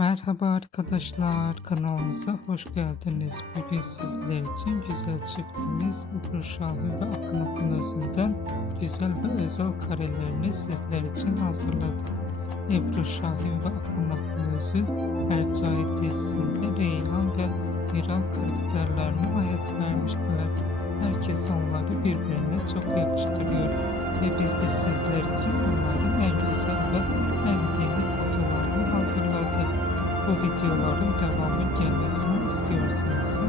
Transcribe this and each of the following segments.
Merhaba arkadaşlar, kanalımıza hoş geldiniz. Bugün sizler için güzel çiftimiz Ebru Şahin ve Akın Akınözü'nden güzel ve özel karelerini sizler için hazırladık. Ebru Şahin ve Akın Akınözü Hercai dizisinde Reyhan ve Miran karakterlerine hayat vermişler. Herkes onları birbirine çok yakıştırıyor ve biz de sizler için onların en güzel ve en yeni fotoğrafını hazırladık. Bu videoların devamı gelmesini istiyorsanız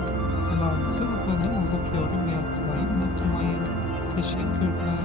kanalımıza abone olup yorum yazmayı unutmayın. Teşekkürler.